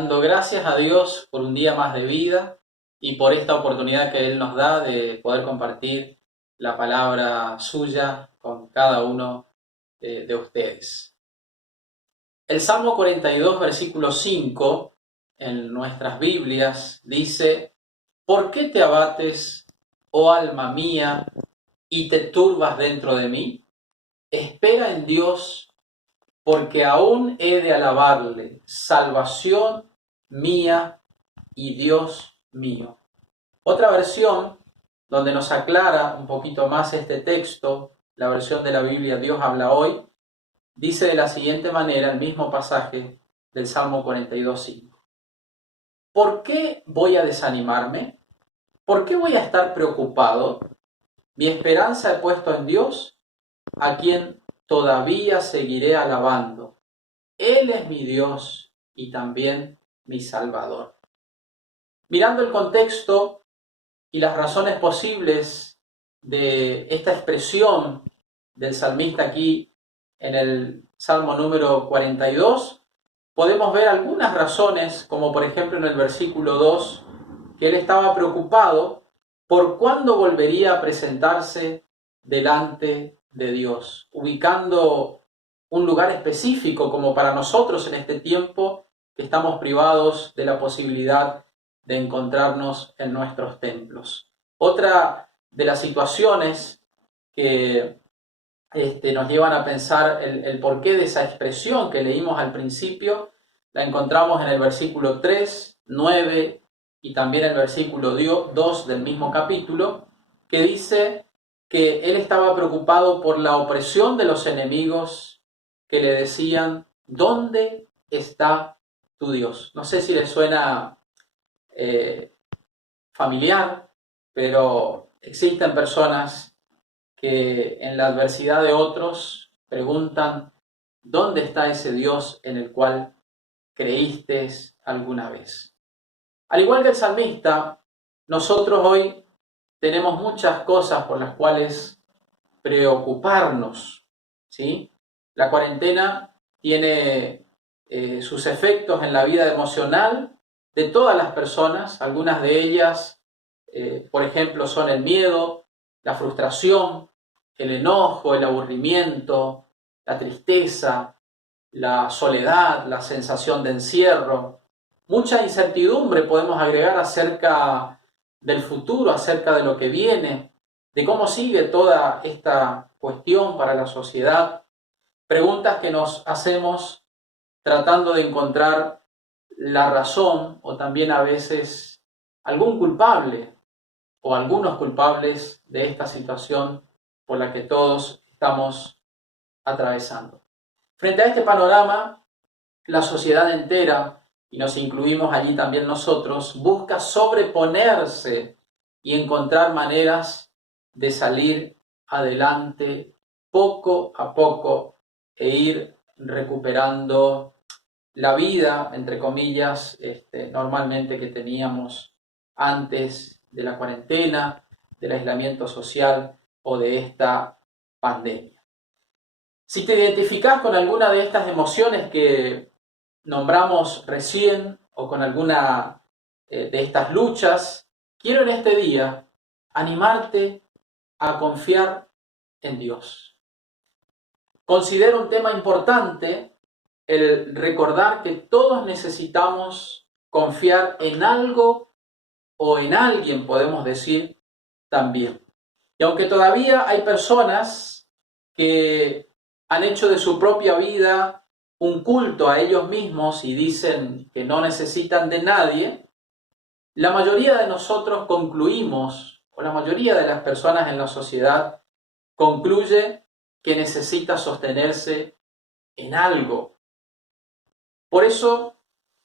dando gracias a Dios por un día más de vida y por esta oportunidad que Él nos da de poder compartir la palabra suya con cada uno de ustedes. El Salmo 42, versículo 5, en nuestras Biblias, dice: ¿Por qué te abates, oh alma mía, y te turbas dentro de mí? Espera en Dios, porque aún he de alabarle, salvación mía y Dios mío. Otra versión donde nos aclara un poquito más este texto, la versión de la Biblia Dios habla hoy, dice de la siguiente manera, el mismo pasaje del Salmo 42:5. ¿Por qué voy a desanimarme? ¿Por qué voy a estar preocupado? Mi esperanza he puesto en Dios, a quien todavía seguiré alabando. Él es mi Dios y también mi Salvador. Mirando el contexto y las razones posibles de esta expresión del salmista aquí en el Salmo número 42, podemos ver algunas razones, como por ejemplo en el versículo 2, que él estaba preocupado por cuándo volvería a presentarse delante de Dios, ubicando un lugar específico como para nosotros en este tiempo que estamos privados de la posibilidad de encontrarnos en nuestros templos. Otra de las situaciones que nos llevan a pensar el porqué de esa expresión que leímos al principio, la encontramos en el versículo 3, 9 y también el versículo 2 del mismo capítulo, que dice que él estaba preocupado por la opresión de los enemigos que le decían: ¿dónde está tu Dios? No sé si les suena familiar, pero existen personas que en la adversidad de otros preguntan: ¿dónde está ese Dios en el cual creíste alguna vez? Al igual que el salmista, nosotros hoy tenemos muchas cosas por las cuales preocuparnos, ¿sí? La cuarentena tiene sus efectos en la vida emocional de todas las personas. Algunas de ellas, por ejemplo, son el miedo, la frustración, el enojo, el aburrimiento, la tristeza, la soledad, la sensación de encierro. Mucha incertidumbre podemos agregar acerca del futuro, acerca de lo que viene, de cómo sigue toda esta cuestión para la sociedad. Preguntas que nos hacemos tratando de encontrar la razón o también a veces algún culpable o algunos culpables de esta situación por la que todos estamos atravesando. Frente a este panorama, la sociedad entera, y nos incluimos allí también nosotros, busca sobreponerse y encontrar maneras de salir adelante poco a poco e ir recuperando la vida, entre comillas, normalmente que teníamos antes de la cuarentena, del aislamiento social o de esta pandemia. Si te identificás con alguna de estas emociones que nombramos recién o con alguna de estas luchas, quiero en este día animarte a confiar en Dios. Considero un tema importante el recordar que todos necesitamos confiar en algo o en alguien, podemos decir también. Y aunque todavía hay personas que han hecho de su propia vida un culto a ellos mismos y dicen que no necesitan de nadie, la mayoría de nosotros concluimos, o la mayoría de las personas en la sociedad concluye que necesita sostenerse en algo. Por eso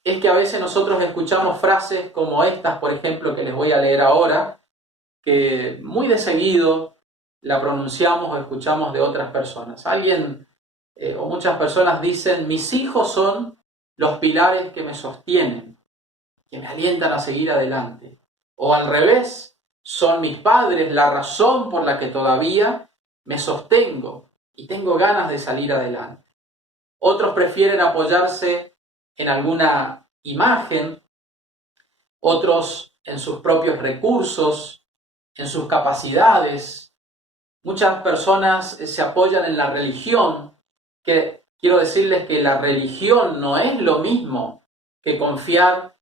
es que a veces nosotros escuchamos frases como estas, por ejemplo, que les voy a leer ahora, que muy de seguido la pronunciamos o escuchamos de otras personas. Alguien o muchas personas dicen: mis hijos son los pilares que me sostienen, que me alientan a seguir adelante. O al revés, son mis padres la razón por la que todavía me sostengo y tengo ganas de salir adelante. Otros prefieren apoyarse en alguna imagen, otros en sus propios recursos, en sus capacidades. Muchas personas se apoyan en la religión, que quiero decirles que la religión no es lo mismo que confiar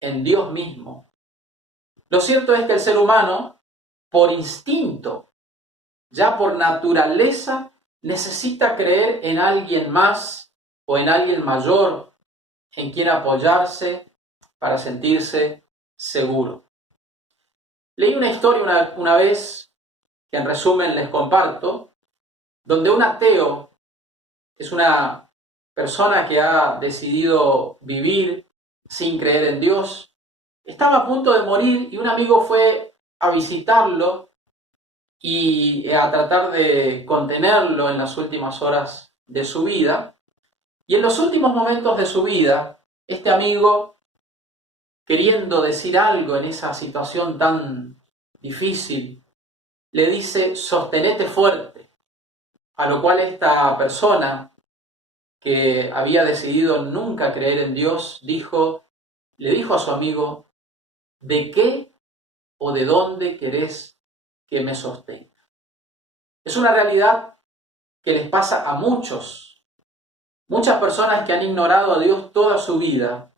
en Dios mismo. Lo cierto es que el ser humano, por instinto, ya por naturaleza, necesita creer en alguien más o en alguien mayor en quien apoyarse para sentirse seguro. Leí una historia una vez, que en resumen les comparto, donde un ateo es una persona que ha decidido vivir sin creer en Dios. Estaba a punto de morir y un amigo fue a visitarlo y a tratar de contenerlo en las últimas horas de su vida. Y en los últimos momentos de su vida, este amigo, queriendo decir algo en esa situación tan difícil, le dice: sostenete fuerte. A lo cual esta persona, que había decidido nunca creer en Dios, le dijo a su amigo: ¿de qué o de dónde querés que me sostenga? Es una realidad que les pasa a muchas personas que han ignorado a Dios toda su vida,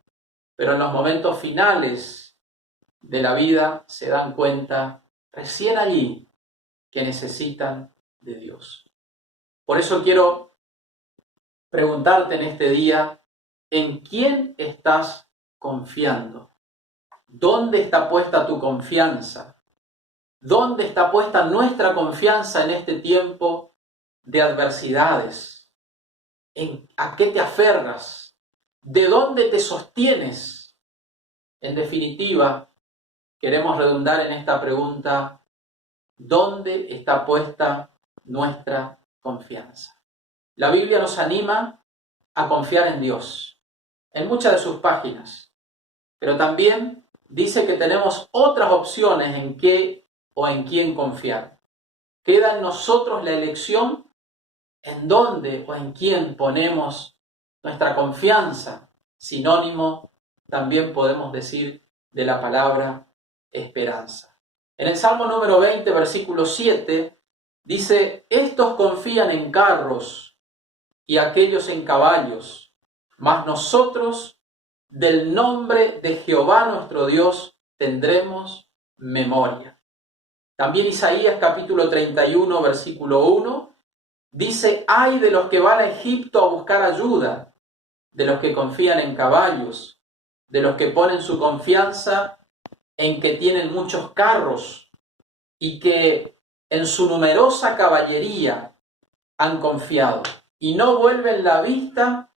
pero en los momentos finales de la vida se dan cuenta, recién allí, que necesitan de Dios. Por eso quiero preguntarte en este día, ¿en quién estás confiando? ¿Dónde está puesta tu confianza? ¿Dónde está puesta nuestra confianza en este tiempo de adversidades? ¿A qué te aferras? ¿De dónde te sostienes? En definitiva, queremos redundar en esta pregunta: ¿dónde está puesta nuestra confianza? La Biblia nos anima a confiar en Dios, en muchas de sus páginas, pero también dice que tenemos otras opciones en qué o en quién confiar. Queda en nosotros la elección en dónde o en quién ponemos nuestra confianza. Sinónimo, también podemos decir, de la palabra esperanza. En el Salmo número 20, versículo 7, dice: estos confían en carros y aquellos en caballos, mas nosotros del nombre de Jehová nuestro Dios tendremos memoria. También Isaías capítulo 31, versículo 1, dice: ay de los que van a Egipto a buscar ayuda, de los que confían en caballos, de los que ponen su confianza en que tienen muchos carros y que en su numerosa caballería han confiado y no vuelven la vista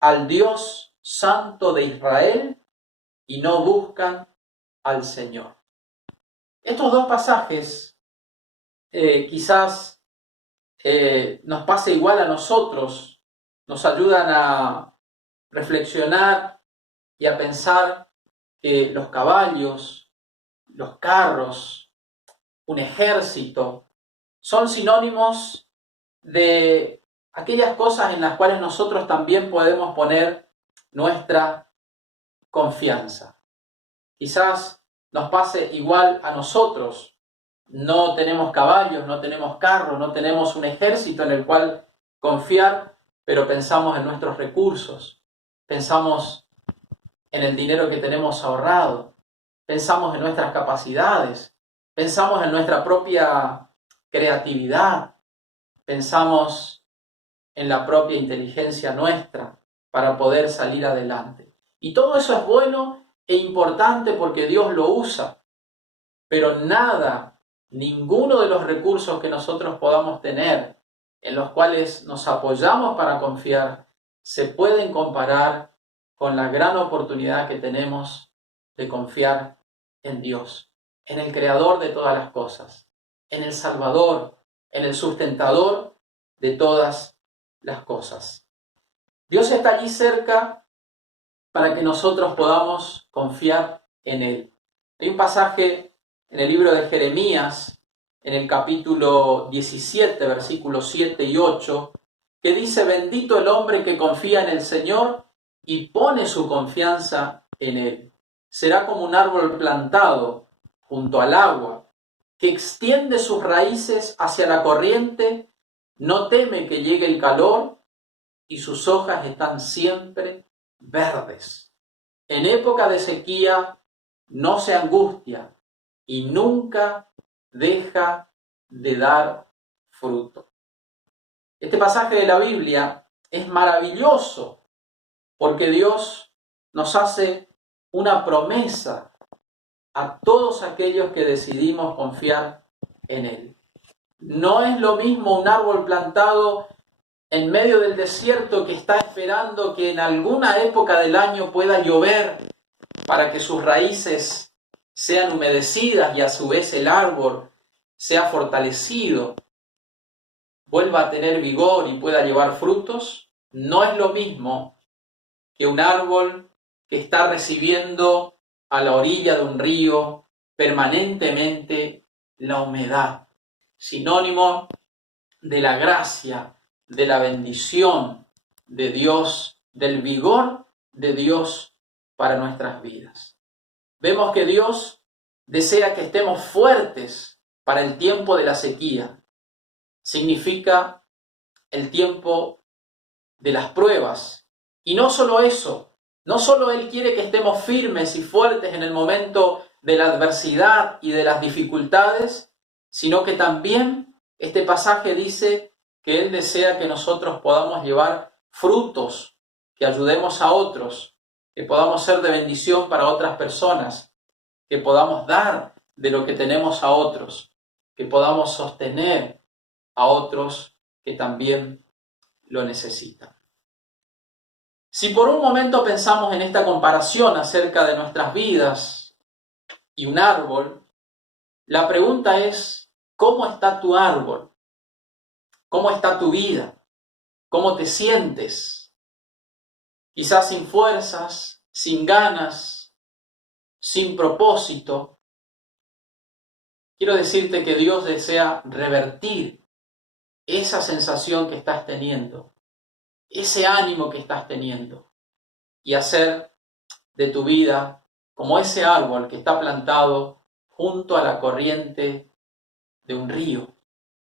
al Dios Santo de Israel y no buscan al Señor. Estos dos pasajes quizás nos pase igual a nosotros, nos ayudan a reflexionar y a pensar que los caballos, los carros, un ejército, son sinónimos de aquellas cosas en las cuales nosotros también podemos poner nuestra confianza. Quizás nos pase igual a nosotros. No tenemos caballos, no tenemos carros, no tenemos un ejército en el cual confiar, pero pensamos en nuestros recursos, pensamos en el dinero que tenemos ahorrado, pensamos en nuestras capacidades, pensamos en nuestra propia creatividad, pensamos en la propia inteligencia nuestra para poder salir adelante. Y todo eso es bueno e importante porque Dios lo usa, pero nada, ninguno de los recursos que nosotros podamos tener, en los cuales nos apoyamos para confiar, se pueden comparar con la gran oportunidad que tenemos de confiar en Dios, en el Creador de todas las cosas, en el Salvador, en el sustentador de todas las cosas. Dios está allí cerca para que nosotros podamos confiar en Él. Hay un pasaje en el libro de Jeremías, en el capítulo 17, versículos 7 y 8, que dice: bendito el hombre que confía en el Señor y pone su confianza en Él. Será como un árbol plantado junto al agua, que extiende sus raíces hacia la corriente, no teme que llegue el calor y sus hojas están siempre verdes. En época de sequía no se angustia y nunca deja de dar fruto. Este pasaje de la Biblia es maravilloso porque Dios nos hace una promesa a todos aquellos que decidimos confiar en Él. No es lo mismo un árbol plantado en medio del desierto que está esperando que en alguna época del año pueda llover para que sus raíces sean humedecidas y a su vez el árbol sea fortalecido, vuelva a tener vigor y pueda llevar frutos. No es lo mismo que un árbol que está recibiendo a la orilla de un río permanentemente la humedad, sinónimo de la gracia, de la bendición de Dios, del vigor de Dios para nuestras vidas. Vemos que Dios desea que estemos fuertes para el tiempo de la sequía. Significa el tiempo de las pruebas. Y no solo eso, no solo Él quiere que estemos firmes y fuertes en el momento de la adversidad y de las dificultades, sino que también este pasaje dice que Él desea que nosotros podamos llevar frutos, que ayudemos a otros, que podamos ser de bendición para otras personas, que podamos dar de lo que tenemos a otros, que podamos sostener a otros que también lo necesitan. Si por un momento pensamos en esta comparación acerca de nuestras vidas y un árbol, la pregunta es, ¿cómo está tu árbol? ¿Cómo está tu vida? ¿Cómo te sientes? Quizás sin fuerzas, sin ganas, sin propósito. Quiero decirte que Dios desea revertir esa sensación que estás teniendo, ese ánimo que estás teniendo, y hacer de tu vida como ese árbol que está plantado junto a la corriente de un río,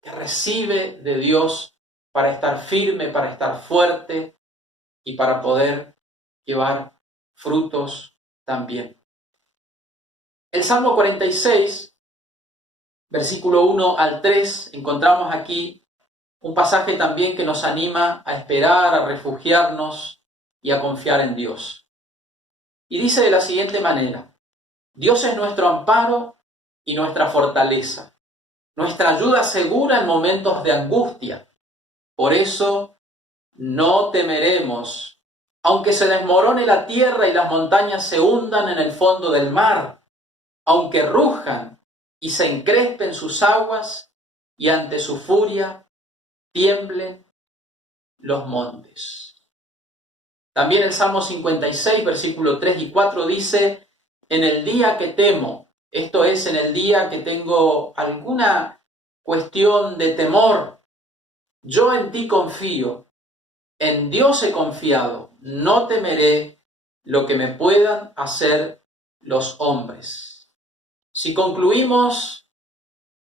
que recibe de Dios para estar firme, para estar fuerte y para poder llevar frutos también. El Salmo 46, versículo 1 al 3, encontramos aquí un pasaje también que nos anima a esperar, a refugiarnos y a confiar en Dios. Y dice de la siguiente manera: Dios es nuestro amparo y nuestra fortaleza, nuestra ayuda segura en momentos de angustia. Por eso no temeremos, aunque se desmorone la tierra y las montañas se hundan en el fondo del mar, aunque rujan y se encrespen sus aguas y ante su furia tiemblen los montes. También el Salmo 56, versículo 3 y 4 dice: en el día que temo, esto es, en el día que tengo alguna cuestión de temor, yo en ti confío, en Dios he confiado, no temeré lo que me puedan hacer los hombres. Si concluimos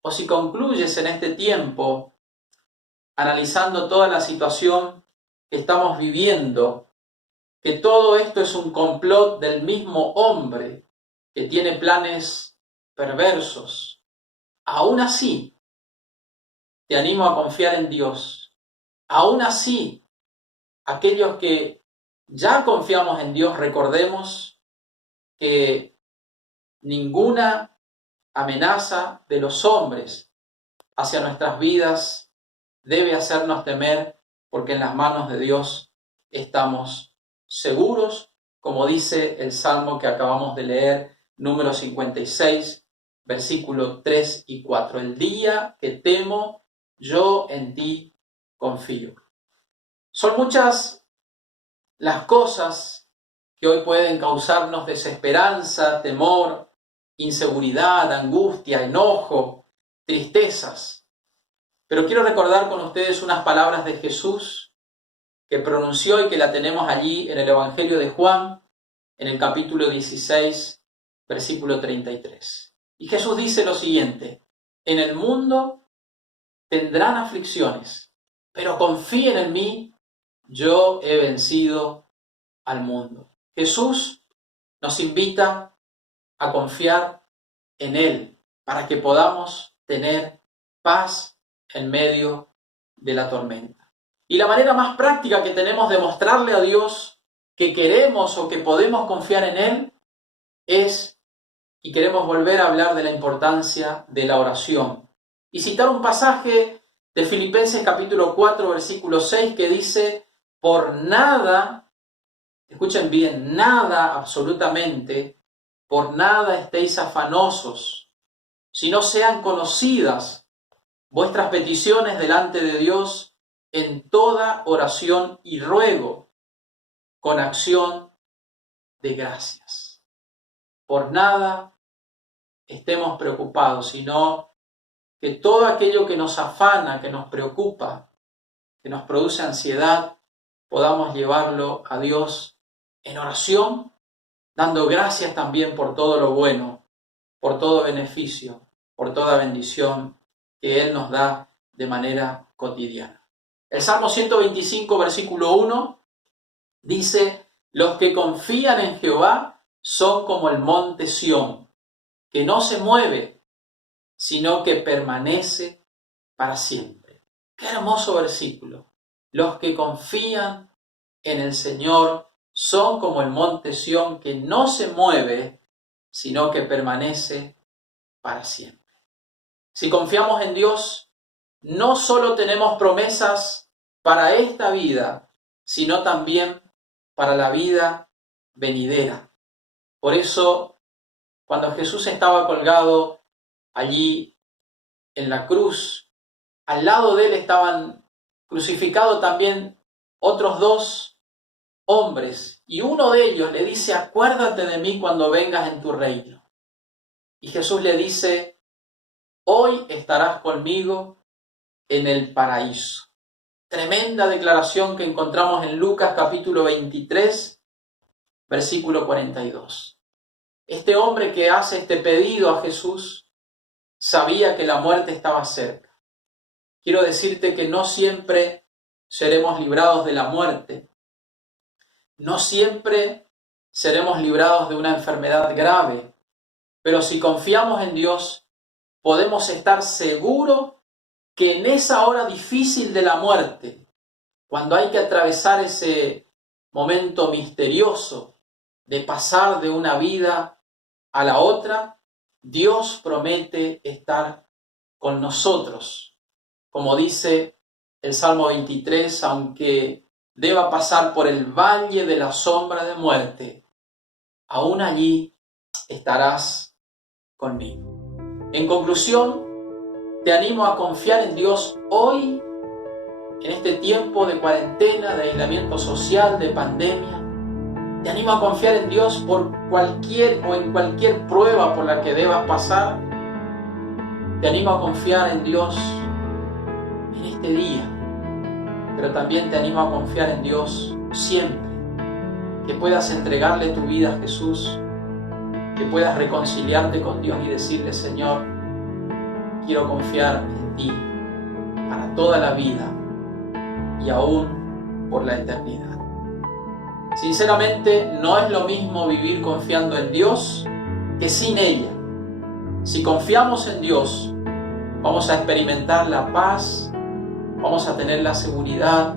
o si concluyes en este tiempo, analizando toda la situación que estamos viviendo, que todo esto es un complot del mismo hombre que tiene planes perversos, aún así te animo a confiar en Dios. Aún así, aquellos que ya confiamos en Dios, recordemos que ninguna amenaza de los hombres hacia nuestras vidas debe hacernos temer, porque en las manos de Dios estamos seguros, como dice el Salmo que acabamos de leer, número 56, versículos 3 y 4. El día que temo, yo en ti confío. Son muchas las cosas que hoy pueden causarnos desesperanza, temor, inseguridad, angustia, enojo, tristezas. Pero quiero recordar con ustedes unas palabras de Jesús que pronunció y que la tenemos allí en el Evangelio de Juan, en el capítulo 16, versículo 33. Y Jesús dice lo siguiente: en el mundo tendrán aflicciones, pero confíen en mí, yo he vencido al mundo. Jesús nos invita a confiar en Él para que podamos tener paz en medio de la tormenta. Y la manera más práctica que tenemos de mostrarle a Dios que queremos o que podemos confiar en Él es, y queremos volver a hablar de la importancia de la oración. Y citar un pasaje de Filipenses capítulo 4, versículo 6, que dice: por nada, escuchen bien, nada absolutamente, por nada estéis afanosos, sino sean conocidas vuestras peticiones delante de Dios en toda oración y ruego, con acción de gracias. Por nada estemos preocupados, sino que todo aquello que nos afana, que nos preocupa, que nos produce ansiedad, podamos llevarlo a Dios en oración, dando gracias también por todo lo bueno, por todo beneficio, por toda bendición que Él nos da de manera cotidiana. El Salmo 125, versículo 1, dice: los que confían en Jehová son como el monte Sión, que no se mueve, sino que permanece para siempre. Qué hermoso versículo. Los que confían en el Señor son como el monte Sión, que no se mueve, sino que permanece para siempre. Si confiamos en Dios, no solo tenemos promesas para esta vida, sino también para la vida venidera. Por eso, cuando Jesús estaba colgado allí en la cruz, al lado de él estaban crucificados también otros dos hombres, y uno de ellos le dice: acuérdate de mí cuando vengas en tu reino. Y Jesús le dice: hoy estarás conmigo en el paraíso. Tremenda declaración que encontramos en Lucas capítulo 23, versículo 42. Este hombre que hace este pedido a Jesús sabía que la muerte estaba cerca. Quiero decirte que no siempre seremos librados de la muerte. No siempre seremos librados de una enfermedad grave. Pero si confiamos en Dios, podemos estar seguros que en esa hora difícil de la muerte, cuando hay que atravesar ese momento misterioso de pasar de una vida a la otra, Dios promete estar con nosotros. Como dice el Salmo 23, aunque deba pasar por el valle de la sombra de muerte, aún allí estarás conmigo. En conclusión, te animo a confiar en Dios hoy, en este tiempo de cuarentena, de aislamiento social, de pandemia. Te animo a confiar en Dios por en cualquier prueba por la que debas pasar. Te animo a confiar en Dios en este día, pero también te animo a confiar en Dios siempre. Que puedas entregarle tu vida a Jesús, que puedas reconciliarte con Dios y decirle: Señor, quiero confiar en ti para toda la vida y aún por la eternidad. Sinceramente, no es lo mismo vivir confiando en Dios que sin ella. Si confiamos en Dios, vamos a experimentar la paz, vamos a tener la seguridad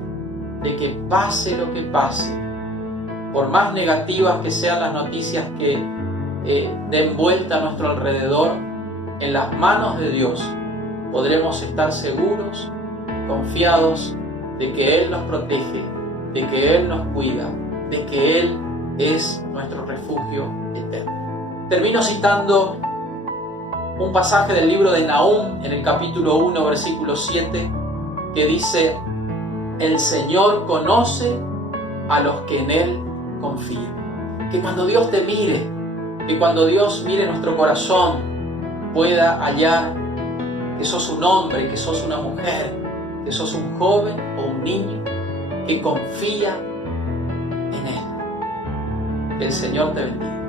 de que pase lo que pase, por más negativas que sean las noticias que den vuelta a nuestro alrededor, en las manos de Dios podremos estar seguros, confiados de que Él nos protege, de que Él nos cuida, de que Él es nuestro refugio eterno. Termino citando un pasaje del libro de Nahum en el capítulo 1, versículo 7, que dice: el Señor conoce a los que en Él confían. Que cuando Dios te mire, que cuando Dios mire nuestro corazón, pueda hallar que sos un hombre, que sos una mujer, que sos un joven o un niño que confía en Él. Que el Señor te bendiga.